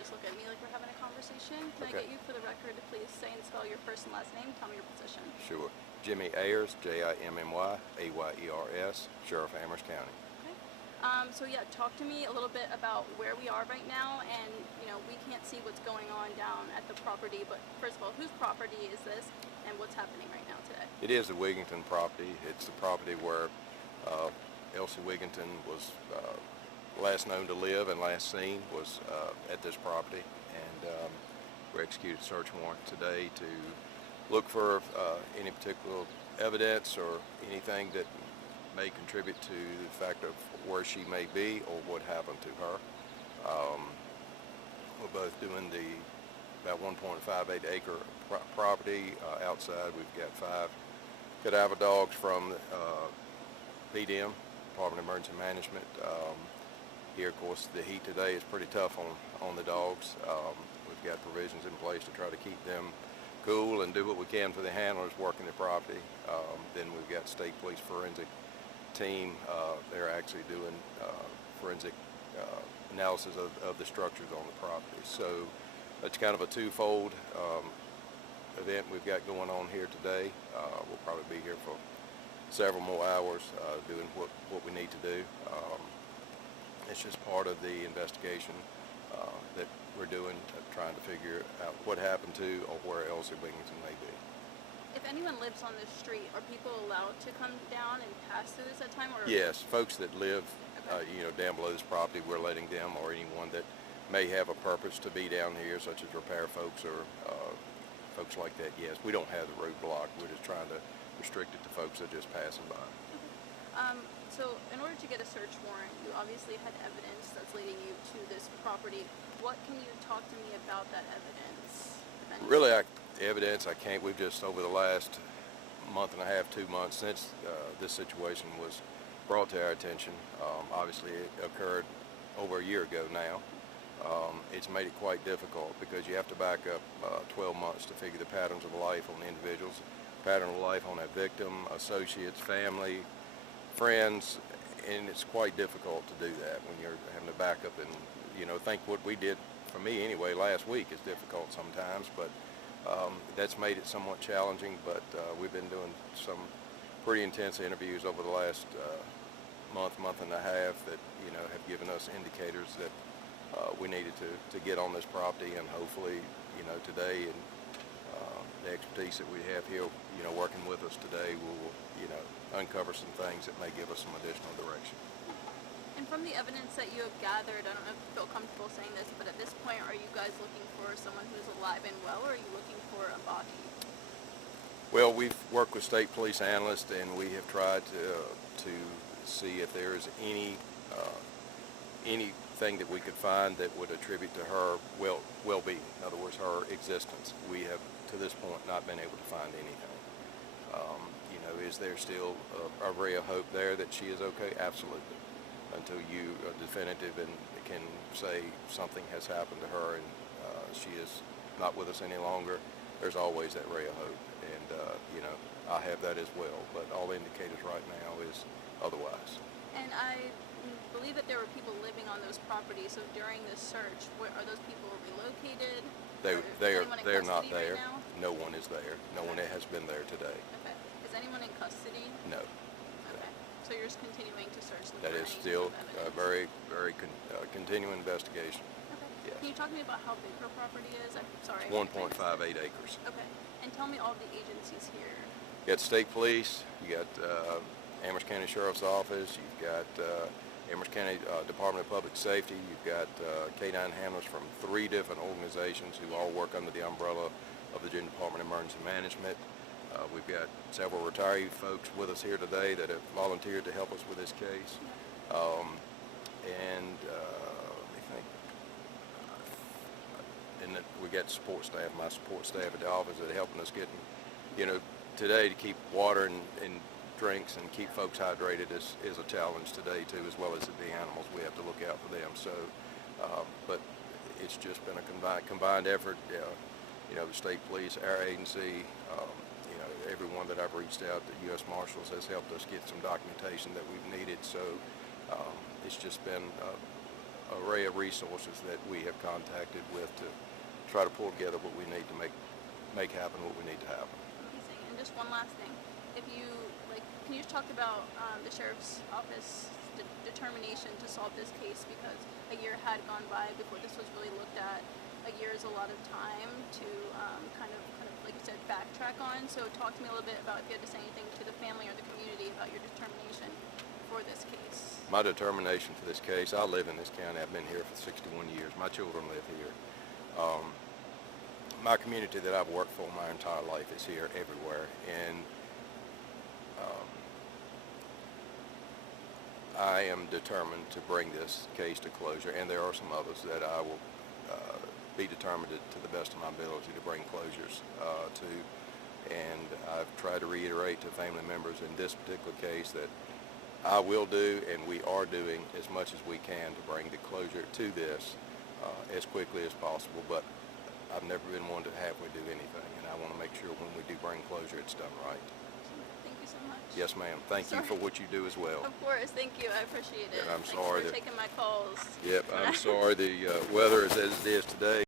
just look at me like we're having a conversation. Can I Okay. get you for the record to please say and spell your first and last name? Tell me your position. Sure. Jimmy Ayers, Jimmyayers, Sheriff of Amherst County. Okay. So yeah, talk to me a little bit about where we are right now, and we can't see what's going on down at the property, but first of all, whose property is this, and what's happening right now today? It is the Wigington property. It's the property where Elsie Wigington was last known to live and last seen was at this property, and we executed a search warrant today to look for any particular evidence or anything that may contribute to the fact of where she may be or what happened to her. We're both doing the about 1.58 acre property. Outside we've got 5 cadaver dogs from PDM, Department of Emergency Management. Here, of course, the heat today is pretty tough on the dogs. We've got provisions in place to try to keep them cool and do what we can for the handlers working the property. Then we've got State Police Forensic team. They're actually doing forensic analysis of the structures on the property. So it's kind of a twofold event we've got going on here today. We'll probably be here for several more hours doing what we need to do. It's just part of the investigation that we're doing, trying to figure out what happened to or where Elsie Wigington may be. If anyone lives on this street, are people allowed to come down and pass through this at time? Or Yes, folks that live okay. down below this property, we're letting them, or anyone that may have a purpose to be down here, such as repair folks or folks like that. Yes, we don't have the road blocked. We're just trying to restrict it to folks that are just passing by. So in order to get a search warrant, you obviously had evidence that's leading you to this property. What can you talk to me about that evidence? if any? Really, evidence I can't. We've just over the last month and a half, 2 months since this situation was brought to our attention. Obviously, it occurred over a year ago now. It's made it quite difficult because you have to back up 12 months to figure the patterns of life on the individuals, pattern of life on that victim, associates, family, friends, and it's quite difficult to do that when you're having to back up and think what we did, for me anyway, last week is difficult sometimes, but that's made it somewhat challenging. But we've been doing some pretty intense interviews over the last month and a half that have given us indicators that we needed to get on this property, and hopefully today and the expertise that we have here working with us today will uncover some things that may give us some additional direction. And from the evidence that you have gathered, I don't know if you feel comfortable saying this, but at this point, are you guys looking for someone who's alive and well, or are you looking for a body? Well, we've worked with state police analysts, and we have tried to see if there is anything that we could find that would attribute to her well-being. In other words, her existence. We have, to this point, not been able to find anything. Is there still a ray of hope there that she is okay? Absolutely. Until you are definitive and can say something has happened to her and she is not with us any longer, there's always that ray of hope. And I have that as well, but all indicators right now is otherwise. And I believe that there were people living on those properties, so during this search, are those people relocated? They're not there. Right now? No one is there. No one has been there today. Okay. Is anyone in custody? No. Okay. So you're just continuing to search? That is still a very continuing investigation. Okay. Yes. Can you talk to me about how big her property is? I'm sorry. 1.58 acres. Okay. And tell me all the agencies here. You got state police, you got Amherst County Sheriff's Office, you've got Amherst County Department of Public Safety, you've got K-9 handlers from 3 different organizations who all work under the umbrella of the Virginia Department of Emergency Management. We've got several retiree folks with us here today that have volunteered to help us with this case. And then we got support staff, my support staff at the office that are helping us getting, today to keep water and drinks and keep folks hydrated is a challenge today too, as well as the animals. We have to look out for them. So, but it's just been a combined effort. The state police, our agency, everyone that I've reached out, the U.S. Marshals has helped us get some documentation that we've needed. So it's just been a array of resources that we have contacted with to try to pull together what we need to make happen what we need to happen. Amazing. And just one last thing, if you can you just talk about the sheriff's office determination to solve this case, because a year had gone by before this was really looked at. A year is a lot of time to kind of like you said, backtrack on. So talk to me a little bit about if you had to say anything to the family or the community about your determination for this case. My determination for this case, I live in this county. I've been here for 61 years. My children live here. My community that I've worked for my entire life is here everywhere, and I am determined to bring this case to closure, and there are some others that I will be determined to the best of my ability to bring closures to. And I've tried to reiterate to family members in this particular case that I will do, and we are doing as much as we can to bring the closure to this as quickly as possible. But I've never been one to halfway do anything, and I want to make sure when we do bring closure, it's done right. Thank you so much. Yes, ma'am. Thank you for what you do as well. Of course, thank you. I appreciate it. And I'm Thanks sorry for that taking my calls. Yep, I'm sorry the weather is as it is today.